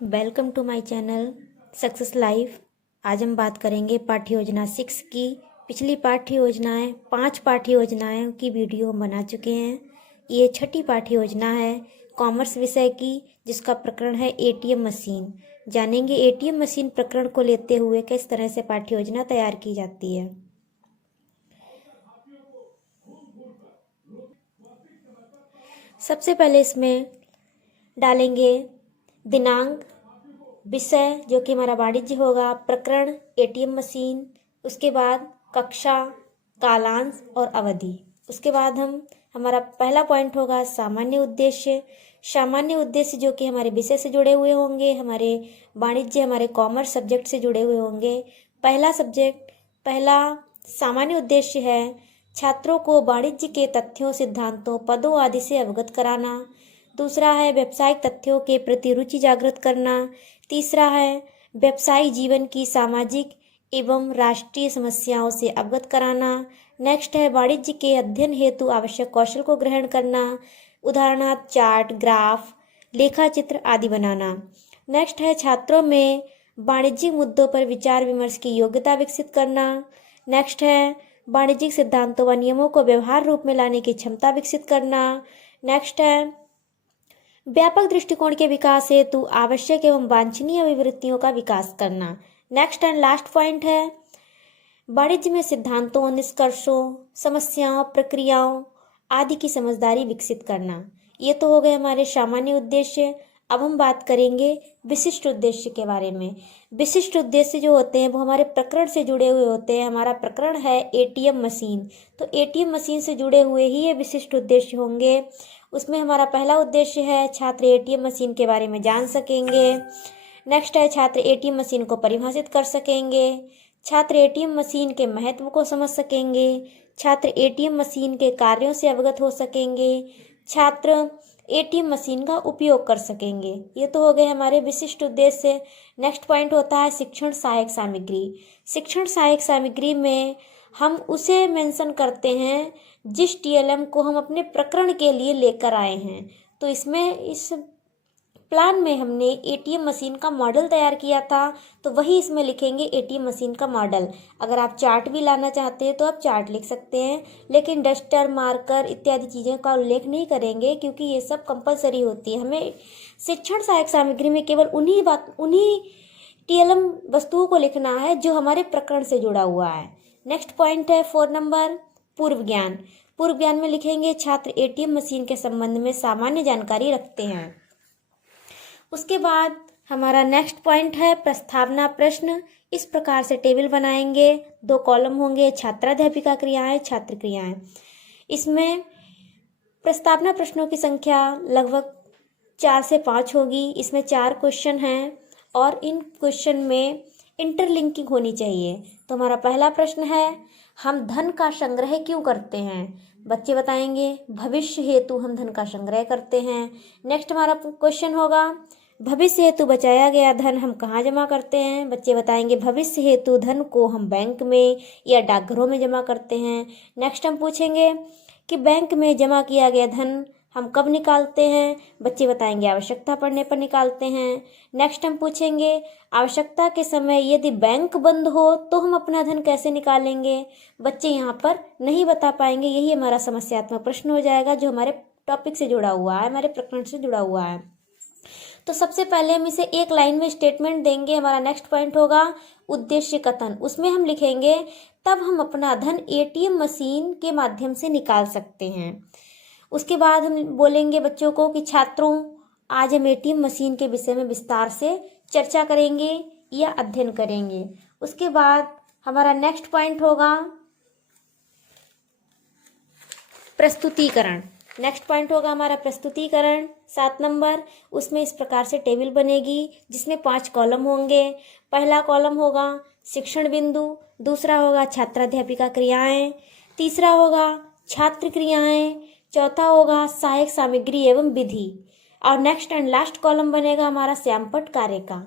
Welcome to my channel success life. आज हम बात करेंगे पाठ्य योजना 6 की। पिछली पाठ्य योजनाएं 5 पाठ्य योजनाओं की वीडियो हम बना चुके हैं। ये छठी पाठ्य योजना है कॉमर्स विषय की, जिसका प्रकरण है एटीएम मशीन। जानेंगे एटीएम मशीन प्रकरण को लेते हुए किस तरह से पाठ्य योजना तैयार की जाती है। सबसे पहले इसमें डालेंगे दिनांक, विषय जो कि हमारा वाणिज्य होगा, प्रकरण एटीएम मशीन, उसके बाद कक्षा, कालांश और अवधि। उसके बाद हमारा पहला पॉइंट होगा सामान्य उद्देश्य। सामान्य उद्देश्य जो कि हमारे विषय से जुड़े हुए होंगे, हमारे वाणिज्य, हमारे कॉमर्स सब्जेक्ट से जुड़े हुए होंगे। पहला सामान्य उद्देश्य है छात्रों को वाणिज्य के तथ्यों, सिद्धांतों, पदों आदि से अवगत कराना। दूसरा है व्यावसायिक तथ्यों के प्रति रुचि जागृत करना। तीसरा है व्यावसायिक जीवन की सामाजिक एवं राष्ट्रीय समस्याओं से अवगत कराना। नेक्स्ट है वाणिज्य के अध्ययन हेतु आवश्यक कौशल को ग्रहण करना, उदाहरणार्थ चार्ट, ग्राफ, लेखा चित्र आदि बनाना। नेक्स्ट है छात्रों में वाणिज्यिक मुद्दों पर विचार विमर्श की योग्यता विकसित करना। नेक्स्ट है वाणिज्यिक सिद्धांतों व नियमों को व्यवहार रूप में लाने की क्षमता विकसित करना। नेक्स्ट है व्यापक दृष्टिकोण के विकास हेतु आवश्यक एवं वांछनीय अभिवृत्तियों का विकास करना। नेक्स्ट एंड लास्ट पॉइंट है वाणिज्य में सिद्धांतों, निष्कर्षों, समस्याओं, प्रक्रियाओं आदि की समझदारी विकसित करना। ये तो हो गए हमारे सामान्य उद्देश्य। अब हम बात करेंगे विशिष्ट उद्देश्य के बारे में। विशिष्ट उद्देश्य जो होते हैं वो हमारे प्रकरण से जुड़े हुए होते हैं। हमारा प्रकरण है एटीएम मशीन, तो एटीएम मशीन से जुड़े हुए ही ये विशिष्ट उद्देश्य होंगे। उसमें हमारा पहला उद्देश्य है छात्र एटीएम मशीन के बारे में जान सकेंगे। नेक्स्ट है छात्र एटीएम मशीन को परिभाषित कर सकेंगे। छात्र एटीएम मशीन के महत्व को समझ सकेंगे। छात्र एटीएम मशीन के कार्यों से अवगत हो सकेंगे। छात्र एटीएम मशीन का उपयोग कर सकेंगे। ये तो हो गए हमारे विशिष्ट उद्देश्य। नेक्स्ट पॉइंट होता है शिक्षण सहायक सामग्री। शिक्षण सहायक सामग्री में हम उसे मेंशन करते हैं जिस टीएलएम को हम अपने प्रकरण के लिए लेकर आए हैं। तो इस प्लान में हमने एटीएम मशीन का मॉडल तैयार किया था, तो वही इसमें लिखेंगे एटीएम मशीन का मॉडल। अगर आप चार्ट भी लाना चाहते हैं तो आप चार्ट लिख सकते हैं, लेकिन डस्टर, मार्कर इत्यादि चीज़ों का उल्लेख नहीं करेंगे क्योंकि ये सब कंपलसरी होती है। हमें शिक्षण सहायक सामग्री में केवल उन्हीं टीएलएम वस्तुओं को लिखना है जो हमारे प्रकरण से जुड़ा हुआ है। नेक्स्ट पॉइंट है 4 नंबर पूर्व ज्ञान। पूर्व ज्ञान में लिखेंगे छात्र एटीएम मशीन के संबंध में सामान्य जानकारी रखते हैं। उसके बाद हमारा नेक्स्ट पॉइंट है प्रस्तावना प्रश्न। इस प्रकार से टेबल बनाएंगे, 2 कॉलम होंगे, छात्राध्यापिका क्रियाएं, छात्र क्रियाएं। इसमें प्रस्तावना प्रश्नों की संख्या लगभग 4 से 5 होगी। इसमें 4 क्वेश्चन हैं और इन क्वेश्चन में इंटरलिंकिंग होनी चाहिए। तो हमारा पहला प्रश्न है हम धन का संग्रह क्यों करते हैं? बच्चे बताएंगे भविष्य हेतु हम धन का संग्रह करते हैं। नेक्स्ट हमारा क्वेश्चन होगा भविष्य हेतु बचाया गया धन हम कहाँ जमा करते हैं? बच्चे बताएंगे भविष्य हेतु धन को हम बैंक में या डाकघरों में जमा करते हैं। नेक्स्ट हम पूछेंगे कि बैंक में जमा किया गया धन हम कब निकालते हैं? बच्चे बताएंगे आवश्यकता पड़ने पर निकालते हैं। नेक्स्ट हम पूछेंगे आवश्यकता के समय यदि बैंक बंद हो तो हम अपना धन कैसे निकालेंगे? बच्चे यहाँ पर नहीं बता पाएंगे। यही हमारा समस्यात्मक प्रश्न हो जाएगा जो हमारे टॉपिक से जुड़ा हुआ है, हमारे प्रकरण से जुड़ा हुआ है। तो सबसे पहले हम इसे एक लाइन में स्टेटमेंट देंगे। हमारा नेक्स्ट पॉइंट होगा उद्देश्य कथन। उसमें हम लिखेंगे तब हम अपना धन एटीएम मशीन के माध्यम से निकाल सकते हैं। उसके बाद हम बोलेंगे बच्चों को कि छात्रों आज हम एटीएम मशीन के विषय में विस्तार से चर्चा करेंगे या अध्ययन करेंगे। उसके बाद हमारा नेक्स्ट पॉइंट होगा प्रस्तुतिकरण। नेक्स्ट पॉइंट होगा हमारा प्रस्तुतिकरण 7 नंबर। उसमें इस प्रकार से टेबल बनेगी जिसमें 5 कॉलम होंगे। पहला कॉलम होगा शिक्षण बिंदु, दूसरा होगा छात्राध्यापिका क्रियाएं, तीसरा होगा छात्र क्रियाएं, चौथा होगा सहायक सामग्री एवं विधि, और नेक्स्ट एंड लास्ट कॉलम बनेगा हमारा श्यामपट्ट कार्य का।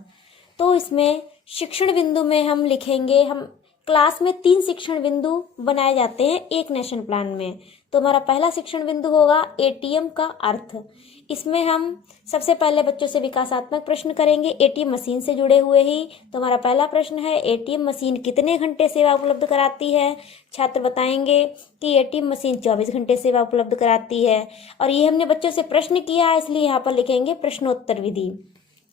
तो इसमें शिक्षण बिंदु में हम लिखेंगे, हम क्लास में 3 शिक्षण बिंदु बनाए जाते हैं एक नेशन प्लान में। तो हमारा पहला शिक्षण बिंदु होगा एटीएम का अर्थ। इसमें हम सबसे पहले बच्चों से विकासात्मक प्रश्न करेंगे एटीएम मशीन से जुड़े हुए ही। तो हमारा पहला प्रश्न है, एटीएम मशीन कितने घंटे सेवा उपलब्ध कराती है? छात्र बताएंगे कि एटीएम मशीन 24 घंटे सेवा उपलब्ध कराती है। और ये हमने बच्चों से प्रश्न किया है, इसलिए यहाँ पर लिखेंगे प्रश्नोत्तर विधि।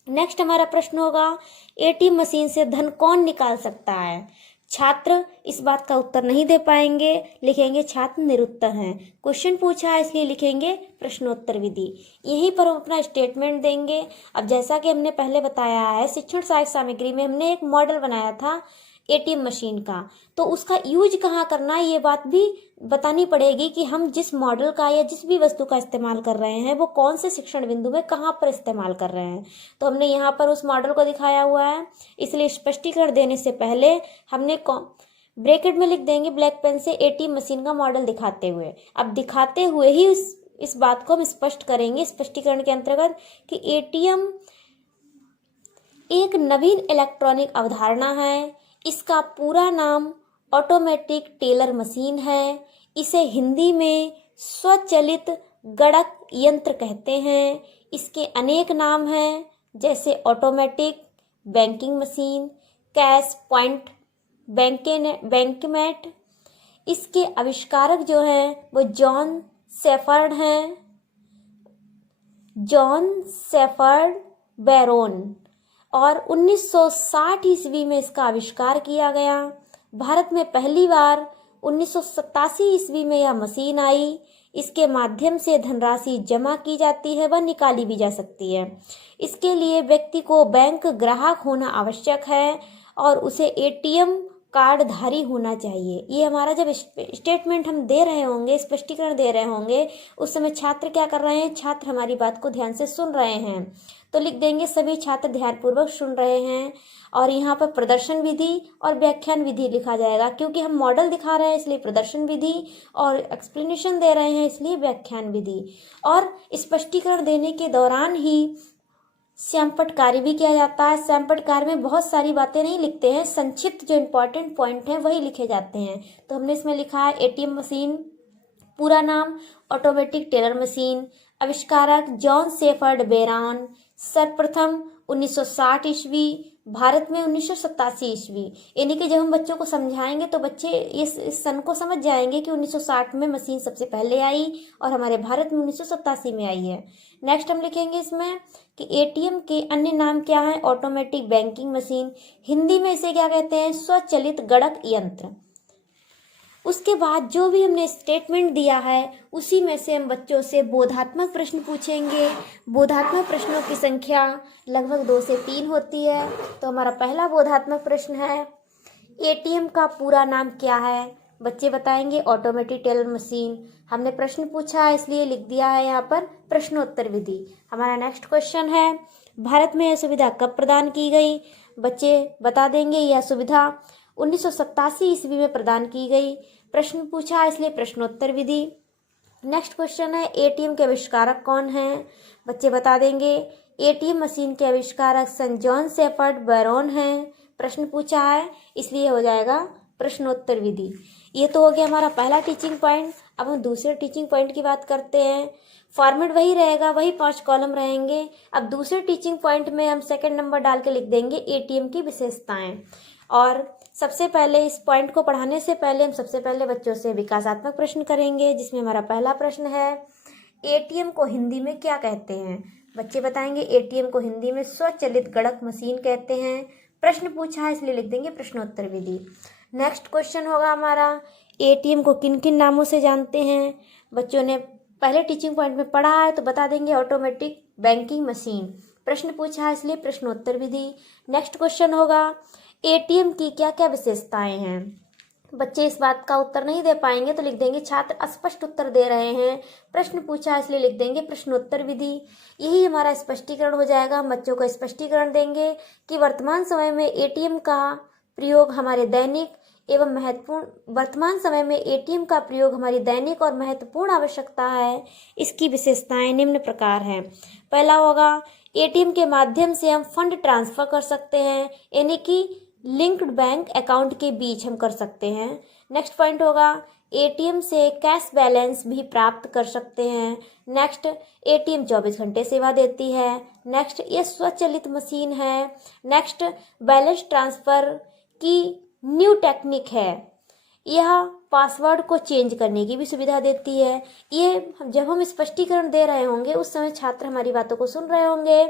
नेक्स्ट हमारा प्रश्न होगा, एटीएम मशीन से धन कौन निकाल सकता है? छात्र इस बात का उत्तर नहीं दे पाएंगे, लिखेंगे छात्र निरुत्तर हैं। क्वेश्चन पूछा है इसलिए लिखेंगे प्रश्नोत्तर विधि। यहीं पर हम अपना स्टेटमेंट देंगे। अब जैसा कि हमने पहले बताया है, शिक्षण सहायक सामग्री में हमने एक मॉडल बनाया था एटीएम मशीन का, तो उसका यूज कहाँ करना है ये बात भी बतानी पड़ेगी कि हम जिस मॉडल का या जिस भी वस्तु का इस्तेमाल कर रहे हैं वो कौन से शिक्षण बिंदु में कहाँ पर इस्तेमाल कर रहे हैं। तो हमने यहाँ पर उस मॉडल को दिखाया हुआ है, इसलिए स्पष्टीकरण देने से पहले हमने ब्रैकेट में लिख देंगे ब्लैक पेन से एटीएम मशीन का मॉडल दिखाते हुए। अब दिखाते हुए ही इस बात को हम स्पष्ट करेंगे स्पष्टीकरण के अंतर्गत कि एटीएम एक नवीन इलेक्ट्रॉनिक अवधारणा है। इसका पूरा नाम ऑटोमेटिक टेलर मशीन है। इसे हिंदी में स्वचालित गणक यंत्र कहते हैं। इसके अनेक नाम हैं, जैसे automatic banking machine, cash point bankmate. इसके आविष्कारक जो हैं वो जॉन सेफर्ड बैरोन, और 1960 ईस्वी में इसका आविष्कार किया गया। भारत में पहली बार 1987 ईस्वी में यह मशीन आई। इसके माध्यम से धनराशि जमा की जाती है व निकाली भी जा सकती है। इसके लिए व्यक्ति को बैंक ग्राहक होना आवश्यक है और उसे एटीएम कार्डधारी होना चाहिए। ये हमारा जब स्टेटमेंट हम दे रहे होंगे, स्पष्टीकरण दे रहे होंगे, उस समय छात्र क्या कर रहे हैं? छात्र हमारी बात को ध्यान से सुन रहे हैं। तो लिख देंगे सभी छात्र ध्यानपूर्वक सुन रहे हैं। और यहाँ पर प्रदर्शन विधि और व्याख्यान विधि लिखा जाएगा, क्योंकि हम मॉडल दिखा रहे हैं इसलिए प्रदर्शन विधि, और एक्सप्लेनेशन दे रहे हैं इसलिए व्याख्यान विधि। और स्पष्टीकरण देने के दौरान ही श्यामपट्ट कार्य भी किया जाता है। श्यामपट्ट कार्य में बहुत सारी बातें नहीं लिखते हैं, संक्षिप्त जो इम्पोर्टेंट पॉइंट हैं वही लिखे जाते हैं। तो हमने इसमें लिखा है एटीएम मशीन, पूरा नाम ऑटोमेटिक टेलर मशीन, आविष्कारक जॉन सेफर्ड बैरॉन, सर्वप्रथम 1960 ईस्वी, भारत में 1987 ईस्वी। यानी कि जब हम बच्चों को समझाएंगे तो बच्चे इस सन को समझ जाएंगे कि 1960 में मशीन सबसे पहले आई और हमारे भारत में 1987 में आई है। नेक्स्ट हम लिखेंगे इसमें कि एटीएम के अन्य नाम क्या हैं? ऑटोमेटिक बैंकिंग मशीन, हिंदी में इसे क्या कहते हैं? स्वचालित गणक यंत्र। उसके बाद जो भी हमने स्टेटमेंट दिया है उसी में से हम बच्चों से बोधात्मक प्रश्न पूछेंगे। बोधात्मक प्रश्नों की संख्या लगभग 2 से 3 होती है। तो हमारा पहला बोधात्मक प्रश्न है, एटीएम का पूरा नाम क्या है? बच्चे बताएंगे ऑटोमेटिक टेलर मशीन। हमने प्रश्न पूछा है इसलिए लिख दिया है यहाँ पर प्रश्नोत्तर विधि। हमारा नेक्स्ट क्वेश्चन है, भारत में यह सुविधा कब प्रदान की गई? बच्चे बता देंगे यह सुविधा 1987 ईस्वी में प्रदान की गई। प्रश्न पूछा है इसलिए प्रश्नोत्तर विधि। नेक्स्ट क्वेश्चन है, एटीएम के आविष्कारक कौन हैं? बच्चे बता देंगे एटीएम मशीन के आविष्कारक सन जॉन सेफर्ड बैरोन हैं। प्रश्न पूछा है इसलिए हो जाएगा प्रश्नोत्तर विधि। ये तो हो गया हमारा पहला टीचिंग पॉइंट। अब हम दूसरे टीचिंग पॉइंट की बात करते हैं। फॉर्मेट वही रहेगा, वही 5 कॉलम रहेंगे। अब दूसरे टीचिंग पॉइंट में हम सेकंड नंबर डाल के लिख देंगे एटीएम की विशेषताएं। और सबसे पहले इस पॉइंट को पढ़ाने से पहले हम सबसे पहले बच्चों से विकासात्मक प्रश्न करेंगे, जिसमें हमारा पहला प्रश्न है, एटीएम को हिंदी में क्या कहते हैं? बच्चे बताएंगे एटीएम को हिंदी में स्वचालित गणक मशीन कहते हैं। प्रश्न पूछा है इसलिए लिख देंगे प्रश्नोत्तर विधि। नेक्स्ट क्वेश्चन होगा हमारा, एटीएम को किन किन नामों से जानते हैं? बच्चों ने पहले टीचिंग पॉइंट में पढ़ा है तो बता देंगे ऑटोमेटिक बैंकिंग मशीन। प्रश्न पूछा है इसलिए प्रश्नोत्तर विधि। नेक्स्ट क्वेश्चन होगा, एटीएम की क्या क्या विशेषताएं हैं? बच्चे इस बात का उत्तर नहीं दे पाएंगे तो लिख देंगे छात्र अस्पष्ट उत्तर दे रहे हैं। प्रश्न पूछा है इसलिए लिख देंगे प्रश्नोत्तर विधि। यही हमारा स्पष्टीकरण हो जाएगा। हम बच्चों को स्पष्टीकरण देंगे कि वर्तमान समय में एटीएम का प्रयोग हमारे दैनिक और महत्वपूर्ण आवश्यकता है। इसकी विशेषताएं निम्न प्रकार हैं। पहला होगा, एटीएम के माध्यम से हम फंड ट्रांसफर कर सकते हैं, यानी कि लिंक्ड बैंक अकाउंट के बीच हम कर सकते हैं। नेक्स्ट पॉइंट होगा, एटीएम से कैश बैलेंस भी प्राप्त कर सकते हैं। नेक्स्ट, एटीएम 24 घंटे सेवा देती है। नेक्स्ट, ये स्वचालित मशीन है। नेक्स्ट, बैलेंस ट्रांसफर की न्यू टेक्निक है। यह पासवर्ड को चेंज करने की भी सुविधा देती है। ये जब हम स्पष्टीकरण दे रहे होंगे उस समय छात्र हमारी बातों को सुन रहे होंगे,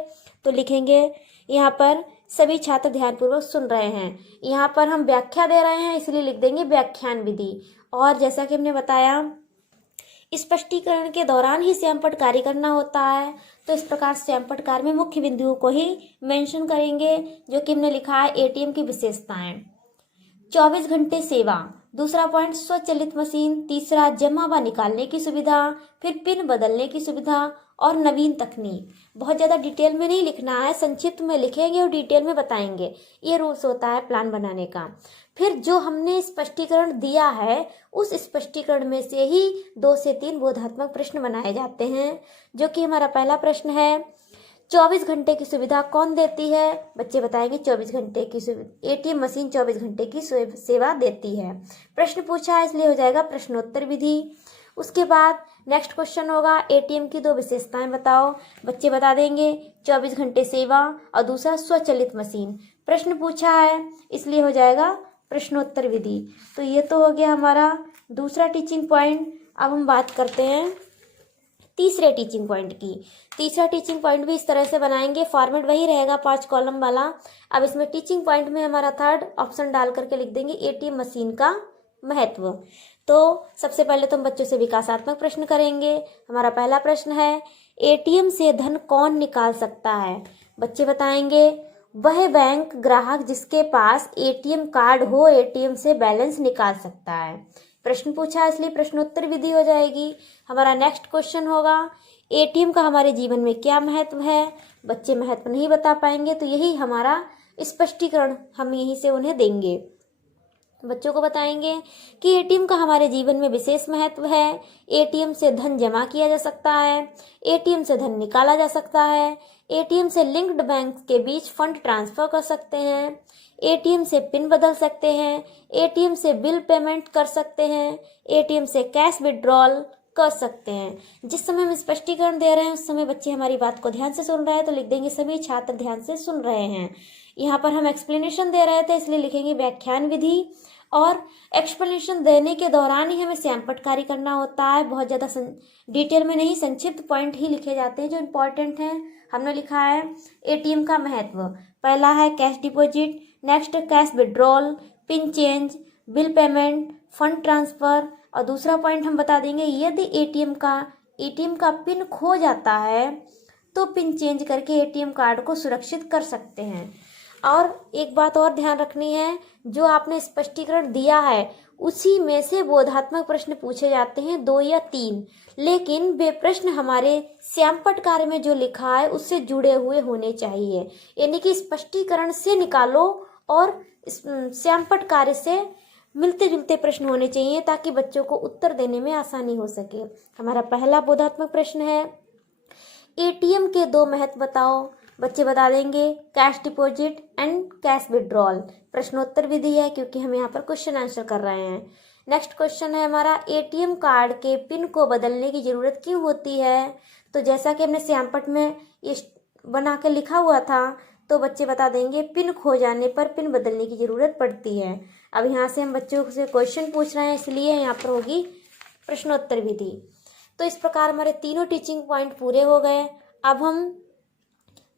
तो लिखेंगे यहाँ पर सभी छात्र ध्यानपूर्वक सुन रहे हैं। यहाँ पर हम व्याख्या दे रहे हैं इसलिए लिख देंगे व्याख्यान विधि। और जैसा कि हमने बताया स्पष्टीकरण के दौरान ही स्वयंपट कार्य करना होता है, तो इस प्रकार स्वयंपट कार्य में मुख्य बिंदुओं को ही मेंशन करेंगे, जो कि हमने लिखा है एटीएम की विशेषताएं। 24 घंटे सेवा, दूसरा पॉइंट स्वचालित मशीन, तीसरा जमा व निकालने की सुविधा, फिर पिन बदलने की सुविधा और नवीन तकनीक। बहुत ज़्यादा डिटेल में नहीं लिखना है, संक्षिप्त में लिखेंगे और डिटेल में बताएंगे। ये रूल्स होता है प्लान बनाने का। फिर जो हमने स्पष्टीकरण दिया है उस स्पष्टीकरण में से ही 2 से 3 बोधात्मक प्रश्न बनाए जाते हैं, जो कि हमारा पहला प्रश्न है 24 घंटे की सुविधा कौन देती है? बच्चे बताएंगे 24 घंटे की एटीएम मशीन 24 घंटे की सेवा देती है। प्रश्न पूछा है इसलिए हो जाएगा प्रश्नोत्तर विधि। उसके बाद नेक्स्ट क्वेश्चन होगा एटीएम की 2 विशेषताएं बताओ। बच्चे बता देंगे 24 घंटे सेवा और दूसरा स्वचालित मशीन। प्रश्न पूछा है इसलिए हो जाएगा प्रश्नोत्तर विधि। तो ये तो हो गया हमारा दूसरा टीचिंग पॉइंट। अब हम बात करते हैं तीसरे टीचिंग पॉइंट की। तीसरा टीचिंग पॉइंट भी इस तरह से बनाएंगे, फॉर्मेट वही रहेगा 5 कॉलम वाला। अब इसमें टीचिंग पॉइंट में हमारा थर्ड ऑप्शन डाल करके लिख देंगे एटीएम मशीन का महत्व। तो सबसे पहले तो हम बच्चों से विकासात्मक प्रश्न करेंगे। हमारा पहला प्रश्न है एटीएम से धन कौन निकाल सकता है? बच्चे बताएंगे वह बैंक ग्राहक जिसके पास एटीएम कार्ड हो एटीएम से बैलेंस निकाल सकता है। प्रश्न पूछा है इसलिए प्रश्नोत्तर विधि हो जाएगी। हमारा नेक्स्ट क्वेश्चन होगा एटीएम का हमारे जीवन में क्या महत्व है? बच्चे महत्व नहीं बता पाएंगे, तो यही हमारा स्पष्टीकरण हम यहीं से उन्हें देंगे। बच्चों को बताएंगे कि एटीएम का हमारे जीवन में विशेष महत्व है। एटीएम से धन जमा किया जा सकता है, एटीएम से धन निकाला जा सकता है, एटीएम से लिंक्ड बैंक के बीच फंड ट्रांसफर कर सकते हैं, एटीएम से पिन बदल सकते हैं, एटीएम से बिल पेमेंट कर सकते हैं, एटीएम से कैश विड्रॉल कर सकते हैं। जिस समय हम स्पष्टीकरण दे रहे हैं उस समय बच्चे हमारी बात को ध्यान से सुन रहे हैं, तो लिख देंगे सभी छात्र ध्यान से सुन रहे हैं। यहाँ पर हम एक्सप्लेनेशन दे रहे थे इसलिए लिखेंगे व्याख्यान विधि। और एक्सप्लेनेशन देने के दौरान ही हमें स्वयंपट कार्य करना होता है। बहुत ज़्यादा डिटेल में नहीं, संक्षिप्त पॉइंट ही लिखे जाते हैं जो इम्पोर्टेंट हैं। हमने लिखा है एटीएम का महत्व। पहला है cash deposit, next cash withdrawal, pin change, bill payment, fund transfer. और दूसरा पॉइंट हम बता देंगे यदि एटीएम का पिन खो जाता है तो पिन चेंज करके एटीएम कार्ड को सुरक्षित कर सकते हैं। और एक बात और ध्यान रखनी है, जो आपने स्पष्टीकरण दिया है उसी में से बोधात्मक प्रश्न पूछे जाते हैं 2 या 3, लेकिन वे प्रश्न हमारे स्वयंपट कार्य में जो लिखा है उससे जुड़े हुए होने चाहिए। यानी कि स्पष्टीकरण से निकालो और स्वयंपट कार्य से मिलते जुलते प्रश्न होने चाहिए ताकि बच्चों को उत्तर देने में आसानी हो सके। हमारा पहला बोधात्मक प्रश्न है एटीएम के 2 महत्व बताओ। बच्चे बता देंगे cash deposit and cash withdrawal. प्रश्नोत्तर विधि है क्योंकि हम यहाँ पर क्वेश्चन आंसर कर रहे हैं। नेक्स्ट क्वेश्चन है हमारा एटीएम कार्ड के पिन को बदलने की जरूरत क्यों होती है? तो जैसा कि हमने स्वयंपट में ये बना के लिखा हुआ था, तो बच्चे बता देंगे पिन खो जाने पर पिन बदलने की जरूरत पड़ती है। अब यहाँ से हम बच्चों से क्वेश्चन पूछ रहे हैं इसलिए यहाँ पर होगी प्रश्नोत्तर विधि। तो इस प्रकार हमारे तीनों टीचिंग पॉइंट पूरे हो गए। अब हम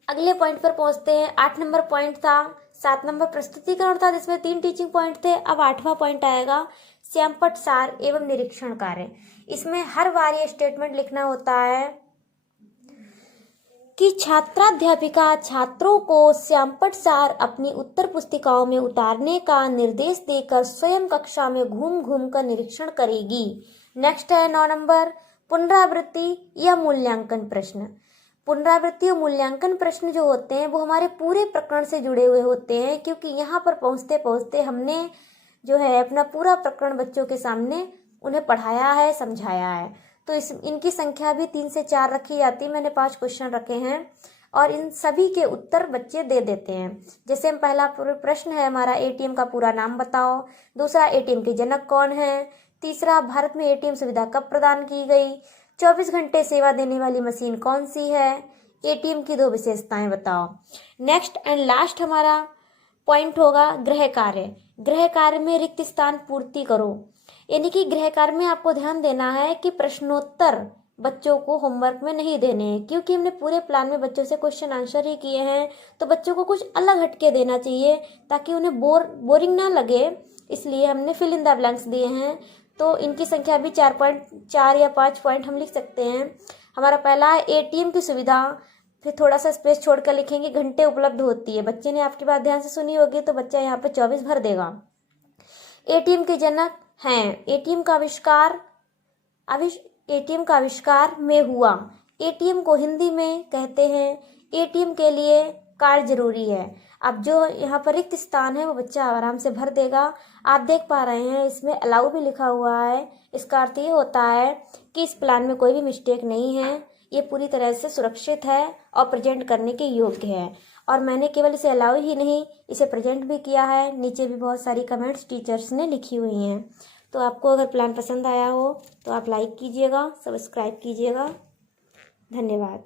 अगले पॉइंट पर पहुंचते हैं। 8 नंबर पॉइंट था, 7 नंबर प्रस्तुतिकरण था जिसमें 3 टीचिंग पॉइंट थे। अब 8वां पॉइंट आएगा स्वयंपट सार एवं निरीक्षण कार्य। इसमें हर बार ये स्टेटमेंट लिखना होता है कि छात्राध्यापिका छात्रों को स्वयंपट सार अपनी उत्तर पुस्तिकाओं में उतारने का निर्देश देकर स्वयं कक्षा में घूम घूम कर निरीक्षण करेगी। नेक्स्ट है 9 नंबर पुनरावृत्ति या मूल्यांकन प्रश्न। पुनरावृत्ति और मूल्यांकन प्रश्न जो होते हैं वो हमारे पूरे प्रकरण से जुड़े हुए होते हैं, क्योंकि यहाँ पर पहुँचते पहुँचते हमने जो है अपना पूरा प्रकरण बच्चों के सामने उन्हें पढ़ाया है, समझाया है। तो इनकी संख्या भी 3 से 4 रखी जाती है। मैंने 5 क्वेश्चन रखे हैं और इन सभी के उत्तर बच्चे दे देते हैं। जैसे हम पहला प्रश्न है हमारा एटीएम का पूरा नाम बताओ। दूसरा एटीएम के जनक कौन है। तीसरा, भारत में एटीएम सुविधा कब प्रदान की गई? 24 घंटे सेवा देने वाली मशीन कौन सी है? एटीएम की 2 विशेषताएं बताओ। नेक्स्ट एंड लास्ट हमारा पॉइंट होगा गृह कार्य। गृह कार्य में रिक्त स्थान पूर्ति करो, यानी कि गृह कार्य में आपको ध्यान देना है कि प्रश्नोत्तर बच्चों को होमवर्क में नहीं देने हैं, क्योंकि हमने पूरे प्लान में बच्चों से क्वेश्चन आंसर ही किए हैं, तो बच्चों को कुछ अलग हटके देना चाहिए ताकि उन्हें बोरिंग ना लगे, इसलिए हमने फिल इन द ब्लैंक्स दिए हैं। तो इनकी संख्या भी 4 या 5 पॉइंट हम लिख सकते हैं। हमारा पहला है एटीएम की सुविधा, फिर थोड़ा सा स्पेस छोड़कर लिखेंगे घंटे उपलब्ध होती है। बच्चे ने आपकी बात ध्यान से सुनी होगी तो बच्चा यहाँ पे 24 भर देगा। एटीएम के जनक हैं, एटीएम का आविष्कार में हुआ। एटीएम को हिंदी में कहते हैं, एटीएम के लिए कार्ड जरूरी है। अब जो यहाँ पर रिक्त स्थान है वो बच्चा आराम से भर देगा। आप देख पा रहे हैं इसमें अलाउ भी लिखा हुआ है। इसका अर्थ ये होता है कि इस प्लान में कोई भी मिस्टेक नहीं है, ये पूरी तरह से सुरक्षित है और प्रेजेंट करने के योग्य है। और मैंने केवल इसे अलाउ ही नहीं, इसे प्रेजेंट भी किया है। नीचे भी बहुत सारी कमेंट्स टीचर्स ने लिखी हुई हैं। तो आपको अगर प्लान पसंद आया हो तो आप लाइक कीजिएगा, सब्सक्राइब कीजिएगा। धन्यवाद।